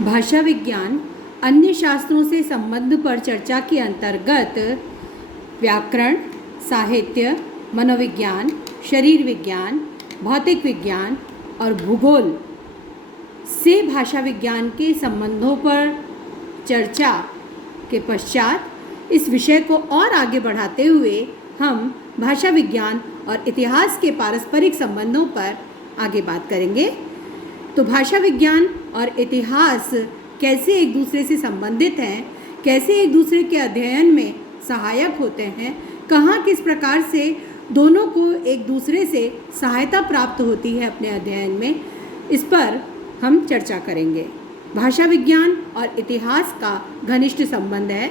भाषा विज्ञान अन्य शास्त्रों से संबंध पर चर्चा के अंतर्गत व्याकरण, साहित्य, मनोविज्ञान, शरीर विज्ञान, भौतिक विज्ञान और भूगोल से भाषा विज्ञान के संबंधों पर चर्चा के पश्चात इस विषय को और आगे बढ़ाते हुए हम भाषा विज्ञान और इतिहास के पारस्परिक संबंधों पर आगे बात करेंगे। तो भाषा विज्ञान और इतिहास कैसे एक दूसरे से संबंधित हैं, कैसे एक दूसरे के अध्ययन में सहायक होते हैं, कहाँ किस प्रकार से दोनों को एक दूसरे से सहायता प्राप्त होती है अपने अध्ययन में, इस पर हम चर्चा करेंगे। भाषा विज्ञान और इतिहास का घनिष्ठ संबंध है,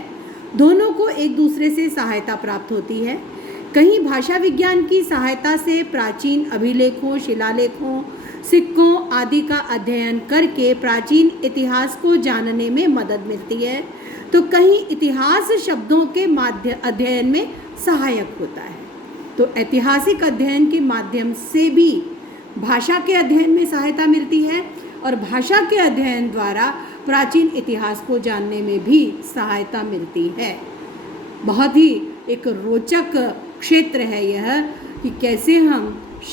दोनों को एक दूसरे से सहायता प्राप्त होती है। कहीं भाषा विज्ञान की सहायता से प्राचीन अभिलेखों, शिलालेखों, सिक्कों आदि का अध्ययन करके प्राचीन इतिहास को जानने में मदद मिलती है, तो कहीं इतिहास शब्दों के अध्ययन में सहायक होता है। तो ऐतिहासिक अध्ययन के माध्यम से भी भाषा के अध्ययन में सहायता मिलती है और भाषा के अध्ययन द्वारा प्राचीन इतिहास को जानने में भी सहायता मिलती है। बहुत ही एक रोचक क्षेत्र है यह कि कैसे हम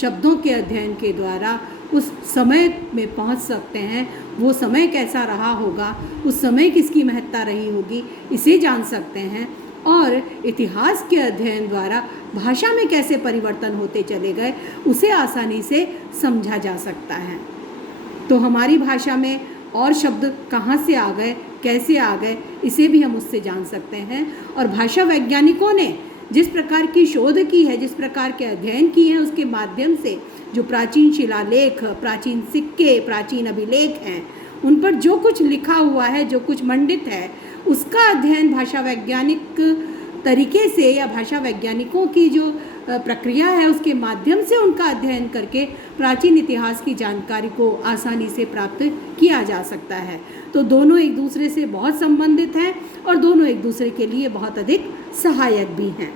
शब्दों के अध्ययन के द्वारा उस समय में पहुंच सकते हैं, वो समय कैसा रहा होगा, उस समय किसकी महत्ता रही होगी, इसे जान सकते हैं। और इतिहास के अध्ययन द्वारा भाषा में कैसे परिवर्तन होते चले गए, उसे आसानी से समझा जा सकता है। तो हमारी भाषा में और शब्द कहाँ से आ गए, कैसे आ गए, इसे भी हम उससे जान सकते हैं। और भाषा वैज्ञानिकों ने जिस प्रकार की शोध की है, जिस प्रकार के अध्ययन किए हैं, उसके माध्यम से जो प्राचीन शिलालेख, प्राचीन सिक्के, प्राचीन अभिलेख हैं, उन पर जो कुछ लिखा हुआ है, जो कुछ मंडित है, उसका अध्ययन भाषा वैज्ञानिक तरीके से या भाषा वैज्ञानिकों की जो प्रक्रिया है उसके माध्यम से उनका अध्ययन करके प्राचीन इतिहास की जानकारी को आसानी से प्राप्त किया जा सकता है। तो दोनों एक दूसरे से बहुत संबंधित हैं और दोनों एक दूसरे के लिए बहुत अधिक सहायक भी हैं।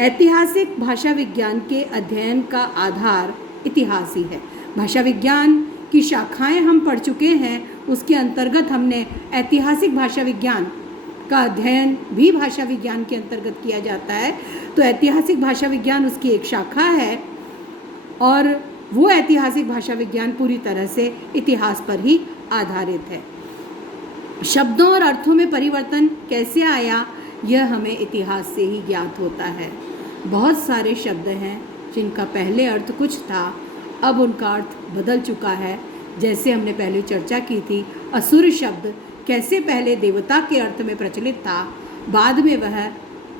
ऐतिहासिक भाषा विज्ञान के अध्ययन का आधार इतिहास ही है। भाषा विज्ञान की शाखाएं हम पढ़ चुके हैं, उसके अंतर्गत हमने ऐतिहासिक भाषा विज्ञान का अध्ययन भी भाषा विज्ञान के अंतर्गत किया जाता है। तो ऐतिहासिक भाषा विज्ञान उसकी एक शाखा है और वो ऐतिहासिक भाषा विज्ञान पूरी तरह से इतिहास पर ही आधारित है। शब्दों और अर्थों में परिवर्तन कैसे आया, यह हमें इतिहास से ही ज्ञात होता है। बहुत सारे शब्द हैं जिनका पहले अर्थ कुछ था, अब उनका अर्थ बदल चुका है। जैसे हमने पहले चर्चा की थी, असुर शब्द कैसे पहले देवता के अर्थ में प्रचलित था, बाद में वह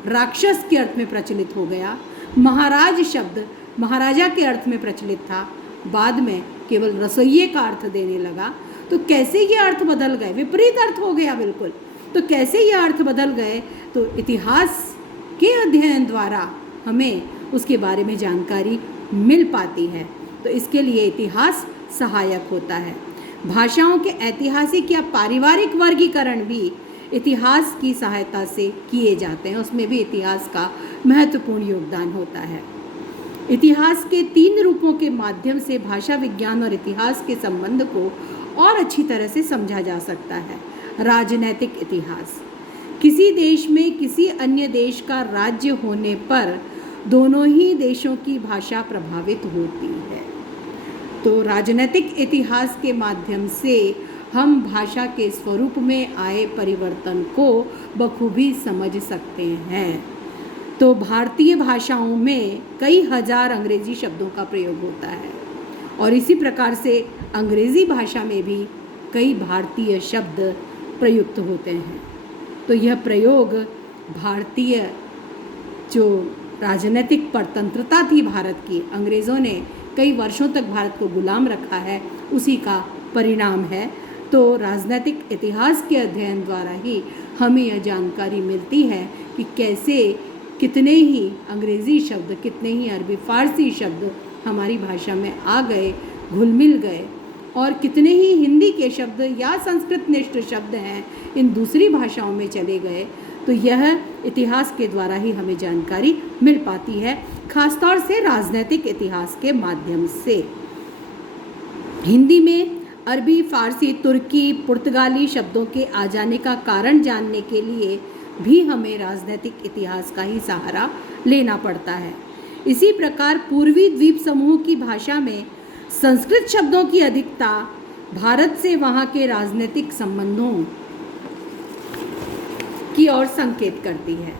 राक्षस के अर्थ में प्रचलित हो गया। महाराज शब्द महाराजा के अर्थ में प्रचलित था, बाद में केवल रसोइये का अर्थ देने लगा। तो कैसे ये अर्थ बदल गए, विपरीत अर्थ हो गया बिल्कुल। तो कैसे ये अर्थ बदल गए, तो इतिहास के अध्ययन द्वारा हमें उसके बारे में जानकारी मिल पाती है। तो इसके लिए इतिहास सहायक होता है। भाषाओं के ऐतिहासिक या पारिवारिक वर्गीकरण भी इतिहास की सहायता से किए जाते हैं, उसमें भी इतिहास का महत्वपूर्ण योगदान होता है। इतिहास के 3 रूपों के माध्यम से भाषा विज्ञान और इतिहास के संबंध को और अच्छी तरह से समझा जा सकता है। राजनैतिक इतिहास, किसी देश में किसी अन्य देश का राज्य होने पर दोनों ही देशों की भाषा प्रभावित होती है। तो राजनैतिक इतिहास के माध्यम से हम भाषा के स्वरूप में आए परिवर्तन को बखूबी समझ सकते हैं। तो भारतीय भाषाओं में कई हजार अंग्रेजी शब्दों का प्रयोग होता है और इसी प्रकार से अंग्रेजी भाषा में भी कई भारतीय शब्द प्रयुक्त होते हैं। तो यह प्रयोग भारतीय जो राजनीतिक परतंत्रता थी भारत की, अंग्रेज़ों ने कई वर्षों तक भारत को गुलाम रखा है, उसी का परिणाम है। तो राजनीतिक इतिहास के अध्ययन द्वारा ही हमें यह जानकारी मिलती है कि कैसे कितने ही अंग्रेज़ी शब्द, कितने ही अरबी फ़ारसी शब्द हमारी भाषा में आ गए, घुल मिल गए, और कितने ही हिंदी के शब्द या संस्कृत निष्ठ शब्द हैं इन दूसरी भाषाओं में चले गए। तो यह इतिहास के द्वारा ही हमें जानकारी मिल पाती है, खासतौर से राजनीतिक इतिहास के माध्यम से। हिंदी में अरबी, फारसी, तुर्की, पुर्तगाली शब्दों के आ जाने का कारण जानने के लिए भी हमें राजनीतिक इतिहास का ही सहारा लेना पड़ता है। इसी प्रकार पूर्वी द्वीप समूह की भाषा में संस्कृत शब्दों की अधिकता भारत से वहाँ के राजनीतिक संबंधों की ओर संकेत करती है।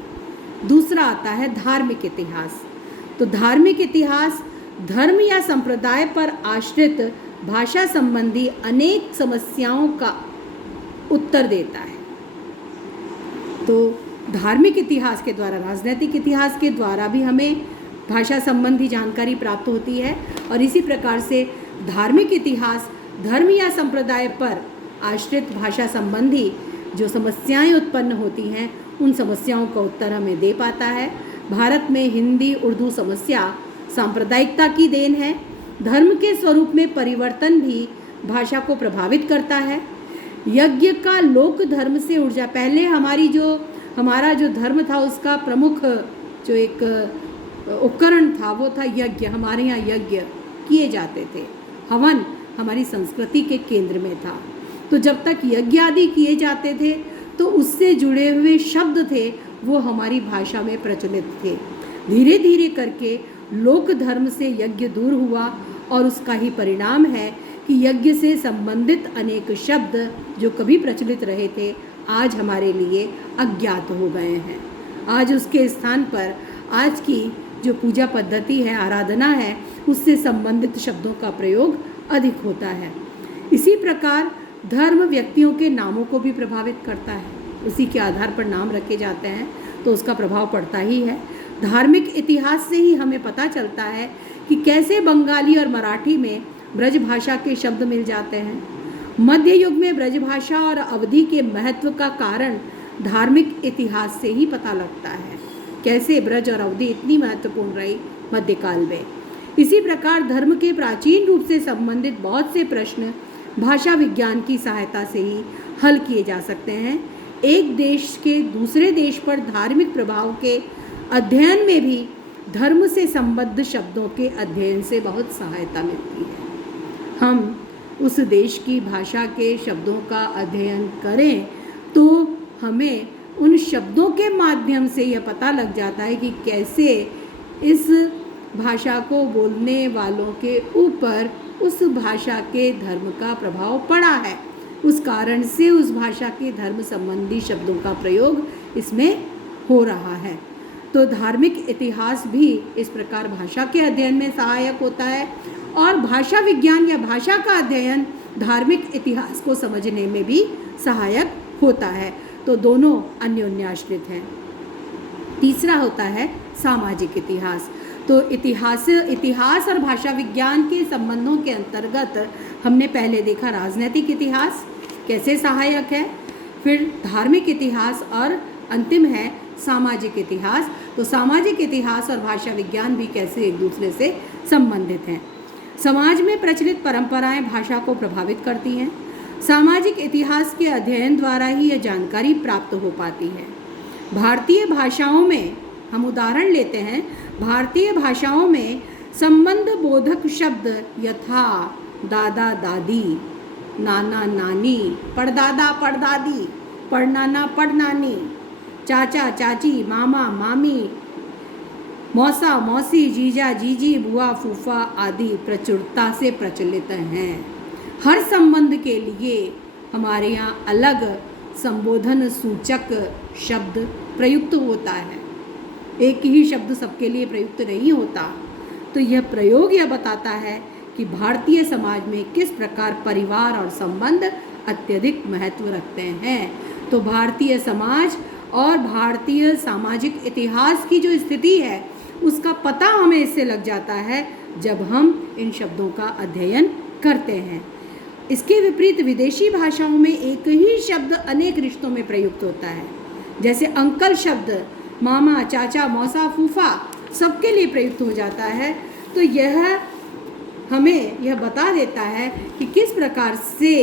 दूसरा आता है धार्मिक इतिहास। तो धार्मिक इतिहास धर्म या संप्रदाय पर आश्रित भाषा संबंधी अनेक समस्याओं का उत्तर देता है। तो धार्मिक इतिहास के द्वारा, राजनीतिक इतिहास के द्वारा भी हमें भाषा संबंधी जानकारी प्राप्त होती है और इसी प्रकार से धार्मिक इतिहास धर्म या संप्रदाय पर आश्रित भाषा संबंधी जो समस्याएं उत्पन्न होती हैं उन समस्याओं का उत्तर हमें दे पाता है। भारत में हिंदी उर्दू समस्या सांप्रदायिकता की देन है। धर्म के स्वरूप में परिवर्तन भी भाषा को प्रभावित करता है। यज्ञ का लोक धर्म से ऊर्जा, पहले हमारा जो धर्म था उसका प्रमुख जो एक उपकरण था वो था यज्ञ। हमारे यहाँ यज्ञ किए जाते थे, हवन हमारी संस्कृति के केंद्र में था। तो जब तक यज्ञ आदि किए जाते थे तो उससे जुड़े हुए शब्द थे वो हमारी भाषा में प्रचलित थे। धीरे धीरे करके लोक धर्म से यज्ञ दूर हुआ और उसका ही परिणाम है कि यज्ञ से संबंधित अनेक शब्द जो कभी प्रचलित रहे थे आज हमारे लिए अज्ञात हो गए हैं। आज उसके स्थान पर आज की जो पूजा पद्धति है, आराधना है, उससे संबंधित शब्दों का प्रयोग अधिक होता है। इसी प्रकार धर्म व्यक्तियों के नामों को भी प्रभावित करता है। उसी के आधार पर नाम रखे जाते हैं तो उसका प्रभाव पड़ता ही है। धार्मिक इतिहास से ही हमें पता चलता है कि कैसे बंगाली और मराठी में ब्रज भाषा के शब्द मिल जाते हैं। मध्य युग में ब्रज भाषा और अवधि के महत्व का कारण धार्मिक इतिहास से ही पता लगता है। कैसे ब्रज और अवधि इतनी महत्वपूर्ण रही मध्यकाल में। इसी प्रकार धर्म के प्राचीन रूप से संबंधित बहुत से प्रश्न भाषा विज्ञान की सहायता से ही हल किए जा सकते हैं। एक देश के दूसरे देश पर धार्मिक प्रभाव के अध्ययन में भी धर्म से संबद्ध शब्दों के अध्ययन से बहुत सहायता मिलती है। हम उस देश की भाषा के शब्दों का अध्ययन करें तो हमें उन शब्दों के माध्यम से यह पता लग जाता है कि कैसे इस भाषा को बोलने वालों के ऊपर उस भाषा के धर्म का प्रभाव पड़ा है। उस कारण से उस भाषा के धर्म संबंधी शब्दों का प्रयोग इसमें हो रहा है। तो धार्मिक इतिहास भी इस प्रकार भाषा के अध्ययन में सहायक होता है और भाषा विज्ञान या भाषा का अध्ययन धार्मिक इतिहास को समझने में भी सहायक होता है। तो दोनों अन्योन्याश्रित हैं। तीसरा होता है सामाजिक इतिहास। तो इतिहास और भाषा विज्ञान के संबंधों के अंतर्गत हमने पहले देखा राजनीतिक इतिहास कैसे सहायक है, फिर धार्मिक इतिहास और अंतिम है सामाजिक इतिहास। तो सामाजिक इतिहास और भाषा विज्ञान भी कैसे एक दूसरे से संबंधित हैं। समाज में प्रचलित परंपराएं भाषा को प्रभावित करती हैं। सामाजिक इतिहास के अध्ययन द्वारा ही यह जानकारी प्राप्त हो पाती है। भारतीय भाषाओं में हम उदाहरण लेते हैं, भारतीय भाषाओं में संबंध बोधक शब्द यथा दादा दादी, नाना नानी, पड़दादा पड़दादी, पड़नाना पड़नानी, चाचा चाची, मामा मामी, मौसा मौसी, जीजा जीजी, बुआ फूफा आदि प्रचुरता से प्रचलित हैं। हर संबंध के लिए हमारे यहाँ अलग संबोधन सूचक शब्द प्रयुक्त होता है। एक ही शब्द सबके लिए प्रयुक्त नहीं होता। तो यह प्रयोग यह बताता है कि भारतीय समाज में किस प्रकार परिवार और संबंध अत्यधिक महत्व रखते हैं। तो भारतीय समाज और भारतीय सामाजिक इतिहास की जो स्थिति है उसका पता हमें इससे लग जाता है जब हम इन शब्दों का अध्ययन करते हैं। इसके विपरीत विदेशी भाषाओं में एक ही शब्द अनेक रिश्तों में प्रयुक्त होता है। जैसे अंकल शब्द मामा, चाचा, मौसा, फूफा सबके लिए प्रयुक्त हो जाता है। तो यह हमें यह बता देता है कि किस प्रकार से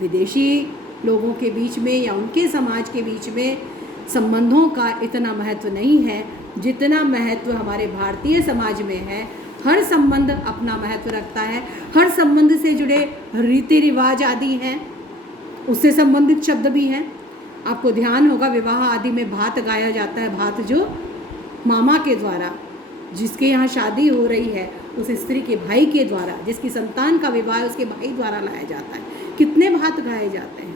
विदेशी लोगों के बीच में या उनके समाज के बीच में संबंधों का इतना महत्व नहीं है जितना महत्व हमारे भारतीय समाज में है। हर संबंध अपना महत्व रखता है। हर संबंध से जुड़े रीति रिवाज आदि हैं, उससे संबंधित शब्द भी हैं। आपको ध्यान होगा विवाह आदि में भात गाया जाता है। भात जो मामा के द्वारा, जिसके यहाँ शादी हो रही है उस स्त्री के भाई के द्वारा, जिसकी संतान का विवाह उसके भाई द्वारा लाया जाता है। कितने भात गाए जाते हैं,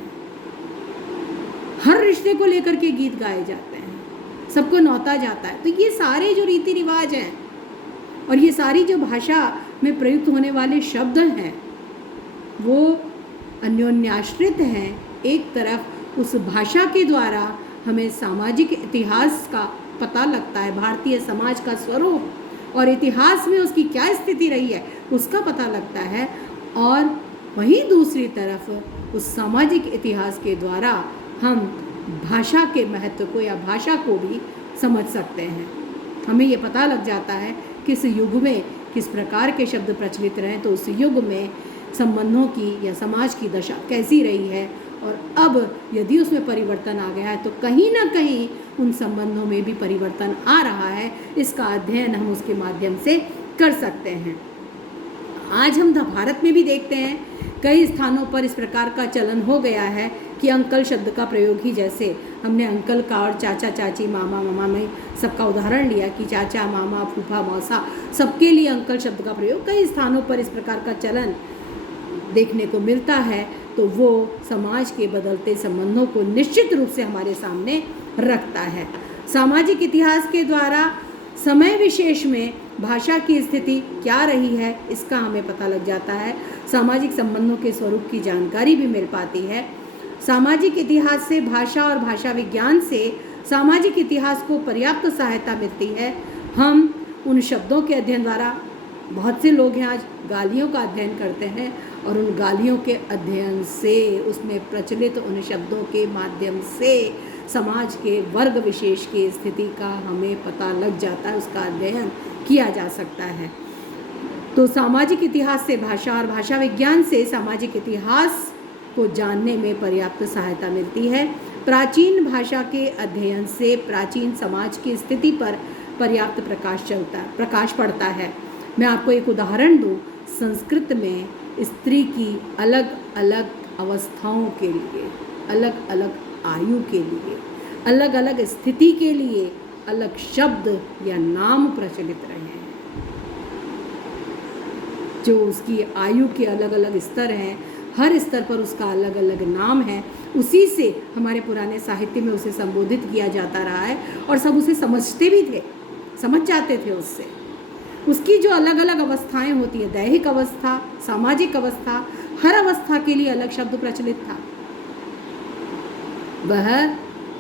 हर रिश्ते को लेकर के गीत गाए जाते हैं, सबको नौता जाता है। तो ये सारे जो रीति रिवाज हैं और ये सारी जो भाषा में प्रयुक्त होने वाले शब्द हैं वो अन्योन्याश्रित हैं। एक तरफ उस भाषा के द्वारा हमें सामाजिक इतिहास का पता लगता है, भारतीय समाज का स्वरूप और इतिहास में उसकी क्या स्थिति रही है उसका पता लगता है, और वहीं दूसरी तरफ उस सामाजिक इतिहास के द्वारा हम भाषा के महत्व को या भाषा को भी समझ सकते हैं। हमें ये पता लग जाता है किस युग में किस प्रकार के शब्द प्रचलित रहे, तो उस युग में संबंधों की या समाज की दशा कैसी रही है, और अब यदि उसमें परिवर्तन आ गया है तो कहीं ना कहीं उन संबंधों में भी परिवर्तन आ रहा है। इसका अध्ययन हम उसके माध्यम से कर सकते हैं। आज हम भारत में भी देखते हैं कई स्थानों पर इस प्रकार का चलन हो गया है कि अंकल शब्द का प्रयोग ही, जैसे हमने अंकल का और चाचा चाची मामा मामा में सबका उदाहरण लिया कि चाचा मामा फूफा मौसा सबके लिए अंकल शब्द का प्रयोग कई स्थानों पर इस प्रकार का चलन देखने को मिलता है। तो वो समाज के बदलते संबंधों को निश्चित रूप से हमारे सामने रखता है। सामाजिक इतिहास के द्वारा समय विशेष में भाषा की स्थिति क्या रही है इसका हमें पता लग जाता है। सामाजिक संबंधों के स्वरूप की जानकारी भी मिल पाती है। सामाजिक इतिहास से भाषा और भाषा विज्ञान से सामाजिक इतिहास को पर्याप्त सहायता मिलती है। हम उन शब्दों के अध्ययन द्वारा, बहुत से लोग हैं आज गालियों का अध्ययन करते हैं, और उन गालियों के अध्ययन से उसमें प्रचलित उन शब्दों के माध्यम से समाज के वर्ग विशेष की स्थिति का हमें पता लग जाता है, उसका अध्ययन किया जा सकता है। तो सामाजिक इतिहास से भाषा और भाषा विज्ञान से सामाजिक इतिहास को जानने में पर्याप्त सहायता मिलती है। प्राचीन भाषा के अध्ययन से प्राचीन समाज की स्थिति पर पर्याप्त प्रकाश पड़ता है। मैं आपको एक उदाहरण दूँ। संस्कृत में स्त्री की अलग अलग अवस्थाओं के लिए, अलग अलग आयु के लिए, अलग अलग स्थिति के लिए अलग शब्द या नाम प्रचलित रहे हैं। जो उसकी आयु के अलग अलग स्तर हैं, हर स्तर पर उसका अलग अलग नाम है। उसी से हमारे पुराने साहित्य में उसे संबोधित किया जाता रहा है और सब उसे समझते भी थे, समझ जाते थे उससे। उसकी जो अलग अलग अवस्थाएं होती है, दैहिक अवस्था, सामाजिक अवस्था, हर अवस्था के लिए अलग शब्द प्रचलित था। वह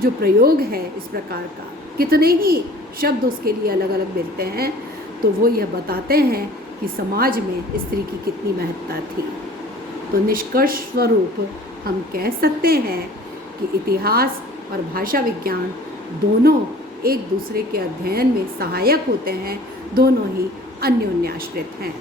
जो प्रयोग है इस प्रकार का, कितने ही शब्द उसके लिए अलग अलग मिलते हैं, तो वो यह बताते हैं कि समाज में स्त्री की कितनी महत्ता थी। तो निष्कर्ष स्वरूप हम कह सकते हैं कि इतिहास और भाषा विज्ञान दोनों एक दूसरे के अध्ययन में सहायक होते हैं, दोनों ही अन्योन्याश्रित हैं।